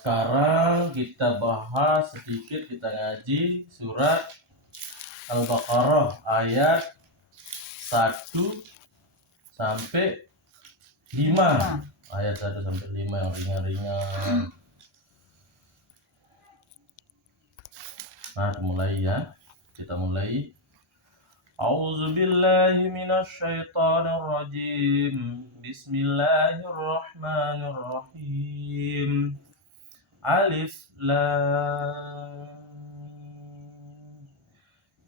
Sekarang kita bahas sedikit, kita ngaji surat Al-Baqarah ayat 1 sampai 5. Ayat 1 sampai 5 yang ringan-ringan. Nah, mulai ya. Kita mulai. A'udzu billahi minasy syaithanir rajim. Bismillahirrahmanirrahim. Alif lam.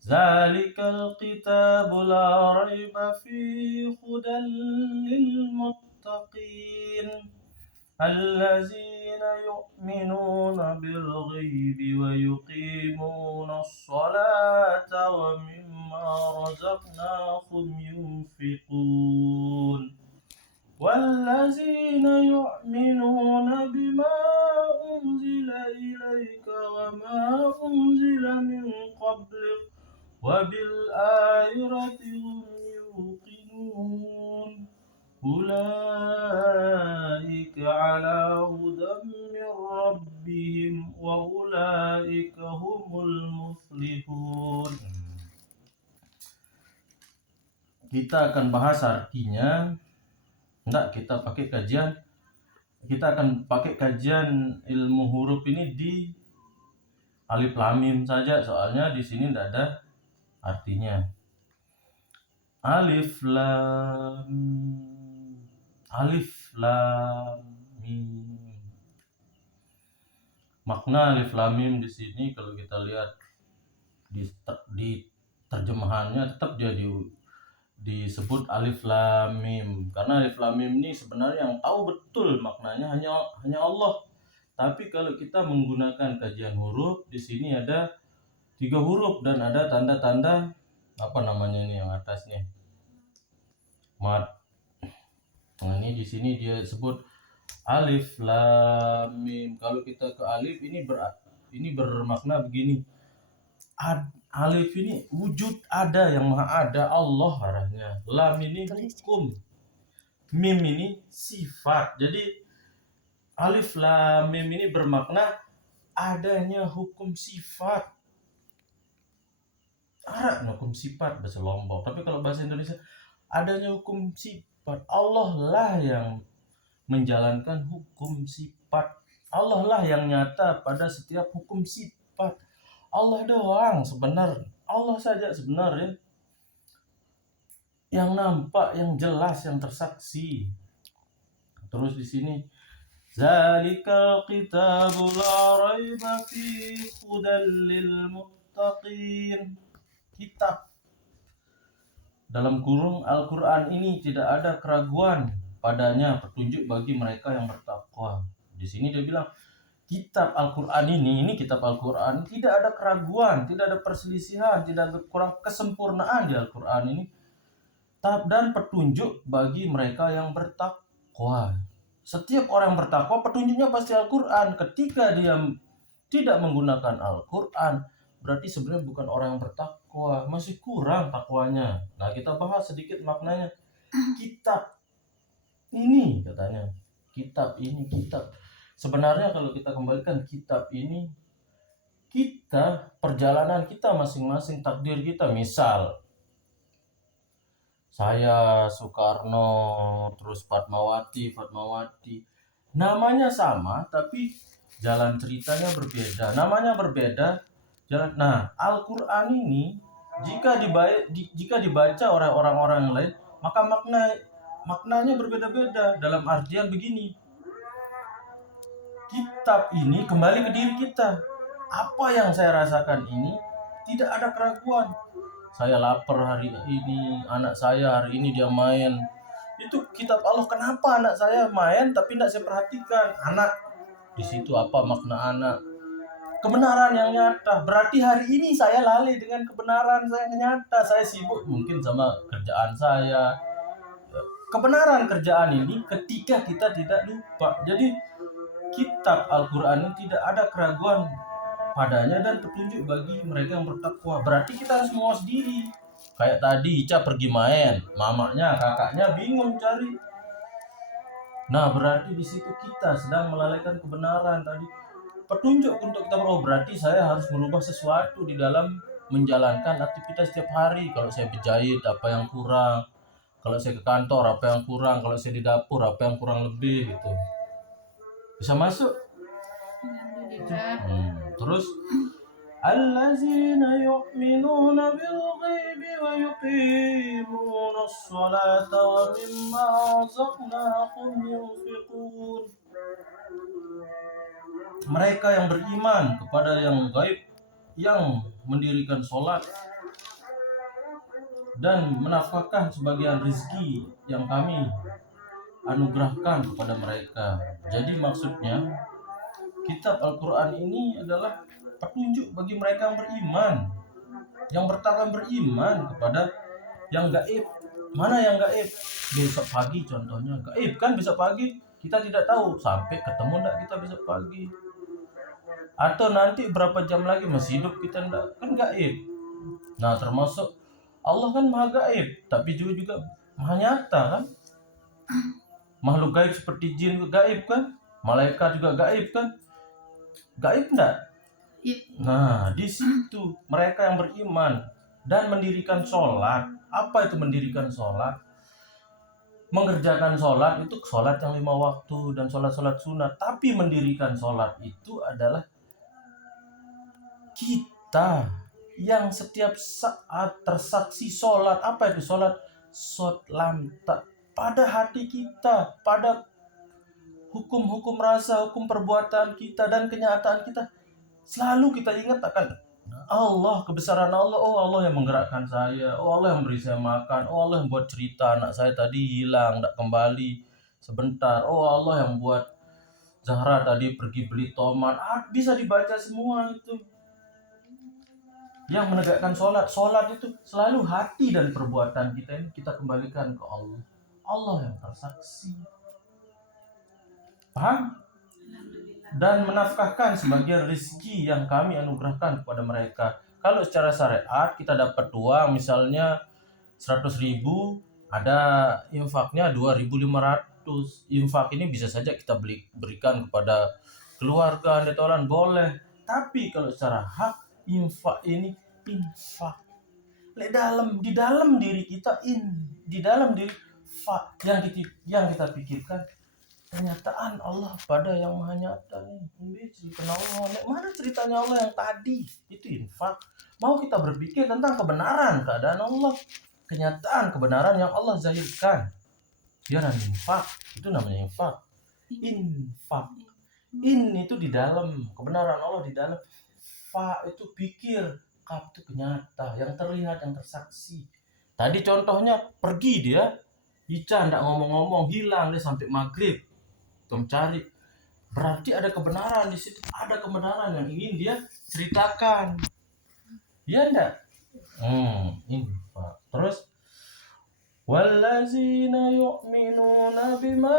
Zalikal kitabu la raiba fihi hudan lil muttaqin allazina yu'minuna bil ghaibi wa yuqimuna as-salata wa mimma razaqnahum yunfiqun wallazina yu'minuna bima unzila ilayka wa ma unzila min qablik wa bil akhirati hum yuqinun ulaika ala hudan min rabbihim wa ulaika humul muflihun. Kita akan bahas artinya. Kita akan pakai kajian ilmu huruf ini di alif lam mim saja, soalnya di sini tidak ada artinya. Alif lam mim. Makna alif lam mim di sini kalau kita lihat di terjemahannya tetap dia disebut alif lam mim, karena alif lam mim ini sebenarnya yang tahu betul maknanya hanya Allah. Tapi kalau kita menggunakan kajian huruf, di sini ada 3 huruf dan ada tanda-tanda apa namanya ini yang atasnya mat. Nah, ini di sini dia sebut alif lam mim. Kalau kita ke alif ini bermakna begini. Alif ini wujud ada, yang maha ada, Allah arahnya. Lam ini hukum, mim ini sifat. Jadi alif lam mim ini bermakna adanya hukum sifat. Hukum sifat bahasa Lombok. Tapi kalau bahasa Indonesia adanya hukum sifat. Allah lah yang menjalankan hukum sifat. Allah lah yang nyata pada setiap hukum sifat. Allah doang sebenarnya, Allah saja sebenarnya yang nampak, yang jelas, yang tersaksi. Terus di sini zalikal kitabu la raiba fihi hudan lil muttaqin. Kitab dalam kurung Al-Qur'an ini tidak ada keraguan padanya, petunjuk bagi mereka yang bertakwa. Di sini dia bilang kitab Al-Qur'an ini kitab Al-Qur'an tidak ada keraguan, tidak ada perselisihan, tidak ada kurang kesempurnaan di Al-Qur'an ini, dan petunjuk bagi mereka yang bertakwa. Setiap orang bertakwa petunjuknya pasti Al-Qur'an. Ketika dia tidak menggunakan Al-Qur'an, berarti sebenarnya bukan orang yang bertakwa, masih kurang takwanya. Nah, kita bahas sedikit maknanya. Kitab ini katanya, kitab. Sebenarnya kalau kita kembalikan kitab ini, kita perjalanan kita masing-masing, takdir kita. Misal saya Soekarno, terus Fatmawati, namanya sama tapi jalan ceritanya berbeda, namanya berbeda, jalan. Nah, Al-Qur'an ini jika dibaca oleh orang-orang lain, maka maknanya berbeda-beda. Dalam artian begini, kitab ini kembali ke diri kita. Apa yang saya rasakan ini tidak ada keraguan. Saya lapar hari ini, anak saya hari ini dia main. Itu kitab Allah. Kenapa anak saya main tapi tidak saya perhatikan? Anak di situ apa makna anak? Kebenaran yang nyata. Berarti hari ini saya lalai dengan kebenaran saya yang nyata. Saya sibuk mungkin sama kerjaan saya. Kebenaran kerjaan ini ketika kita tidak lupa. Jadi kitab Al-Qur'an ini tidak ada keraguan padanya dan petunjuk bagi mereka yang bertakwa. Berarti kita harus mawas diri. Kayak tadi Ica pergi main, mamanya, kakaknya bingung cari. Nah, berarti di situ kita sedang melalaikan kebenaran tadi. Petunjuk untuk kita berarti saya harus merubah sesuatu di dalam menjalankan aktivitas setiap hari. Kalau saya berjahit, apa yang kurang? Kalau saya ke kantor, apa yang kurang? Kalau saya di dapur, apa yang kurang lebih gitu. Bisa masuk? Terus allazina yu'minuna bil ghaibi wa yuqimuna as-salata wa mimma razaqnahum yunfiqun. Mereka yang beriman kepada yang gaib, yang mendirikan sholat dan menafkahkan sebagian rizki yang kami anugerahkan kepada mereka. Jadi maksudnya kitab Al-Quran ini adalah petunjuk bagi mereka yang beriman, yang bertakwa beriman kepada yang gaib. Mana yang gaib? Besok pagi contohnya. Gaib kan besok pagi kita tidak tahu sampai ketemu enggak kita besok pagi. Atau nanti berapa jam lagi masih hidup kita enggak, kan gaib. Nah, termasuk Allah kan maha gaib, tapi juga maha nyata kan. Makhluk gaib seperti jin gaib kan, malaikat juga gaib kan. Gaib enggak? Nah, di situ mereka yang beriman dan mendirikan sholat. Apa itu mendirikan sholat? Mengerjakan sholat itu sholat yang 5 waktu dan sholat-sholat sunat. Tapi mendirikan sholat itu adalah kita yang setiap saat tersaksi sholat. Apa itu sholat? Shot lamta pada hati kita, pada hukum-hukum rasa, hukum perbuatan kita dan kenyataan kita. Selalu kita ingat akan Allah, kebesaran Allah. Oh, Allah yang menggerakkan saya. Oh, Allah yang beri saya makan. Oh, Allah yang buat cerita anak saya tadi hilang, tidak kembali sebentar. Oh, Allah yang buat Zahra tadi pergi beli tomat. Bisa dibaca semua itu. Yang menegakkan sholat. Sholat itu selalu hati dan perbuatan kita ini kita kembalikan ke Allah. Allah yang tersaksi. Paham? Dan menafkahkan sebagian rezeki yang kami anugerahkan kepada mereka. Kalau secara syariat kita dapat uang misalnya 100.000, ada infaknya 2.500. Infak ini bisa saja kita berikan kepada keluarga, netolan boleh. Tapi kalau secara hak infak ini infak. Di dalam diri kita di dalam diri fa yang kita pikirkan kenyataan Allah pada yang maha nyata nih. Mana ceritanya Allah yang tadi? Itu infak. Mau kita berpikir tentang kebenaran keadaan Allah, kenyataan kebenaran yang Allah zahirkan. Dia infak. Itu namanya infak. Infak. Itu di dalam kebenaran Allah di dalam. Fa itu pikir, kap itu kenyata, yang terlihat, yang tersaksi. Tadi contohnya pergi dia, Ica ndak ngomong-ngomong, hilang dia sampai maghrib. Mencari, berarti ada kebenaran di situ, ada kebenaran yang ingin dia ceritakan, ya enggak? Ini Pak. Terus wallazina yu'minuna bima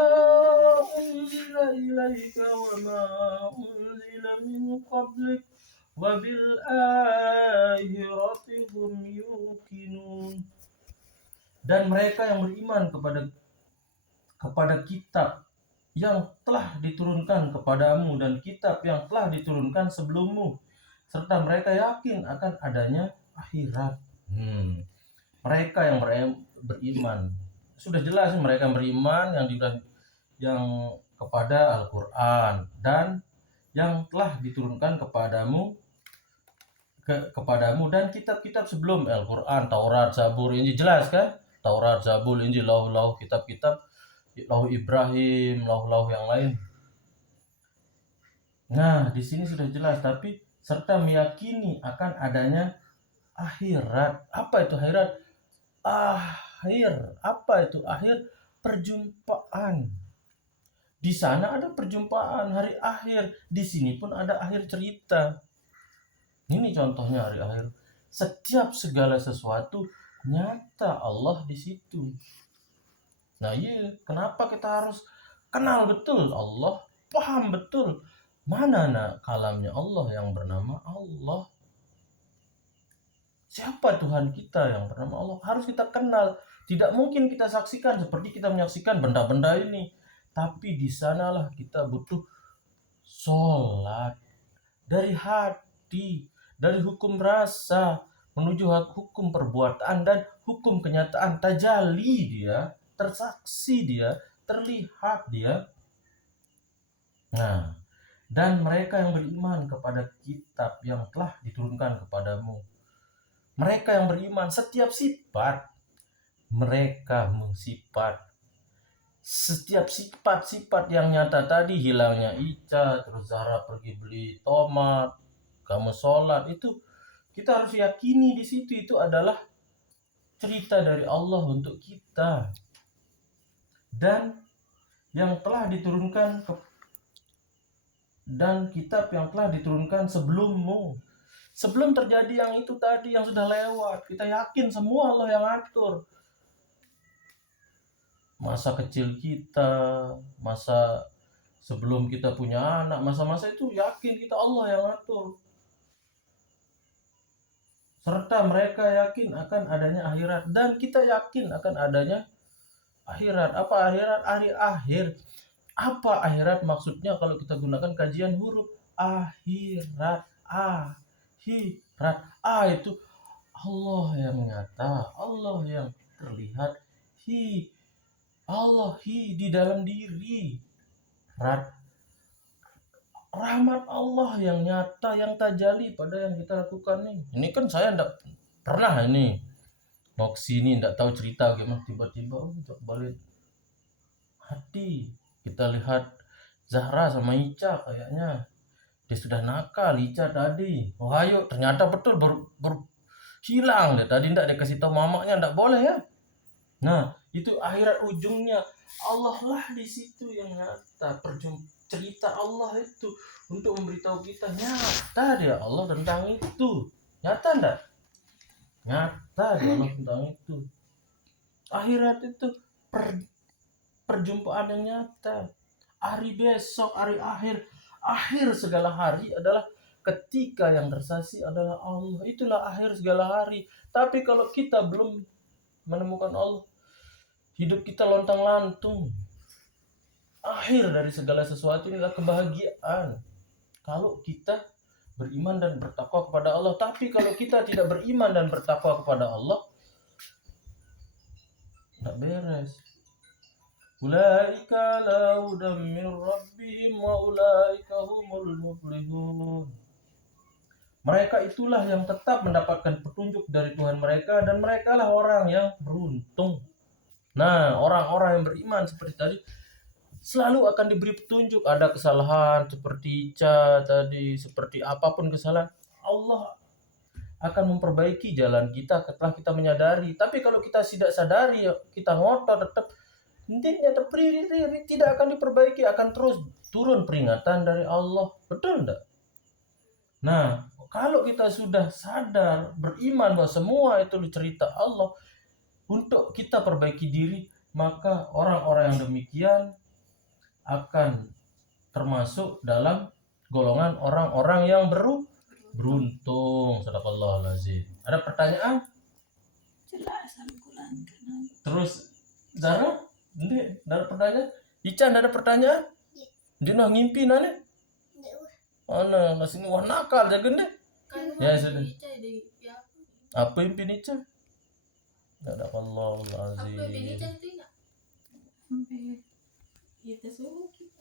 unzila ilaika wa ma unzila min qablik wa bil akhirati hum yuqinun. Dan mereka yang beriman kepada kitab yang telah diturunkan kepadamu dan kitab yang telah diturunkan sebelummu, serta mereka yakin akan adanya akhirat. Mereka yang beriman, sudah jelas mereka yang beriman yang kepada Al-Quran dan yang telah diturunkan kepadamu dan kitab-kitab sebelum Al-Quran, Taurat, Zabur, Injil, jelas kan? Taurat, Zabur, Injil, lauh-lauh, kitab-kitab, lauh Ibrahim, lauh-lauh yang lain. Nah, di sini sudah jelas, tapi serta meyakini akan adanya akhirat. Apa itu akhirat? Apa itu akhir? Perjumpaan. Di sana ada perjumpaan hari akhir, di sini pun ada akhir cerita. Ini contohnya hari akhir. Setiap segala sesuatu nyata Allah di situ. Nah, kenapa kita harus kenal betul Allah, paham betul mana kalamnya Allah yang bernama Allah. Siapa Tuhan kita yang bernama Allah? Harus kita kenal. Tidak mungkin kita saksikan seperti kita menyaksikan benda-benda ini. Tapi di sanalah kita butuh sholat dari hati, dari hukum rasa menuju hukum perbuatan dan hukum kenyataan. Tajali dia, tersaksi dia, terlihat dia. Nah, dan mereka yang beriman kepada kitab yang telah diturunkan kepadamu, mereka yang beriman, setiap sifat mereka mensifat, setiap sifat-sifat yang nyata tadi, hilangnya Ica, terus Zahra pergi beli tomat, kamu sholat, itu kita harus yakini di situ itu adalah cerita dari Allah untuk kita dan yang telah diturunkan dan kitab yang telah diturunkan sebelummu, sebelum terjadi yang itu tadi yang sudah lewat. Kita yakin semua Allah yang atur. Masa kecil kita, masa sebelum kita punya anak, masa-masa itu yakin kita Allah yang atur. Serta mereka yakin akan adanya akhirat dan kita yakin akan adanya akhirat. Apa akhirat? Akhir. Apa akhirat maksudnya kalau kita gunakan kajian huruf? Akhirat. Akhirat. Itu Allah yang nyata, Allah yang terlihat. Allah di dalam diri. Rahmat Allah yang nyata, yang tajali pada yang kita lakukan nih. Ini kan saya enggak pernah ini mau kesini, enggak tahu cerita gimana, tiba-tiba balik hati. Kita lihat Zahra sama Ica, kayaknya dia sudah nakal Ica tadi. Oh ayo, ternyata betul baru hilang deh tadi, enggak dikasih tahu mamanya, enggak boleh ya. Nah, itu akhirat ujungnya Allah lah di situ yang nyata. Cerita Allah itu untuk memberitahu kita, nyata dia Allah tentang itu. Nyata enggak? Nyata dia Allah tentang itu. Akhirat itu perjumpaan yang nyata. Hari besok, hari akhir segala hari adalah ketika yang tersaksi adalah Allah. Itulah akhir segala hari. Tapi kalau kita belum menemukan Allah, hidup kita lontang-lantung. Akhir dari segala sesuatu adalah kebahagiaan kalau kita beriman dan bertakwa kepada Allah. Tapi kalau kita tidak beriman dan bertakwa kepada Allah, tidak beres. Ulaika la hudam min rabbihim wa ulaika humul muflihun. Mereka itulah yang tetap mendapatkan petunjuk dari Tuhan mereka dan mereka lah orang yang beruntung. Nah, orang-orang yang beriman seperti tadi selalu akan diberi petunjuk. Ada kesalahan seperti Ica tadi, seperti apapun kesalahan, Allah akan memperbaiki jalan kita setelah kita menyadari. Tapi kalau kita tidak sadari, kita ngotot tetap, intinya tidak akan diperbaiki, akan terus turun peringatan dari Allah. Betul enggak? Nah, kalau kita sudah sadar, beriman bahwa semua itu cerita Allah untuk kita perbaiki diri, maka orang-orang yang demikian akan termasuk dalam golongan orang-orang yang beruntung. Sadaqallahul azim. Ada pertanyaan? Terus Zara? Tidak ada pertanyaan? Ica tidak ada pertanyaan? Dia nak ngimpi nane? Mana masih wah nakal jaga deh. Ya sudah. Apa impi Ica? Sadaqallahul azim. Apa impi Ica itu enggak? Sampai kita suruh kita.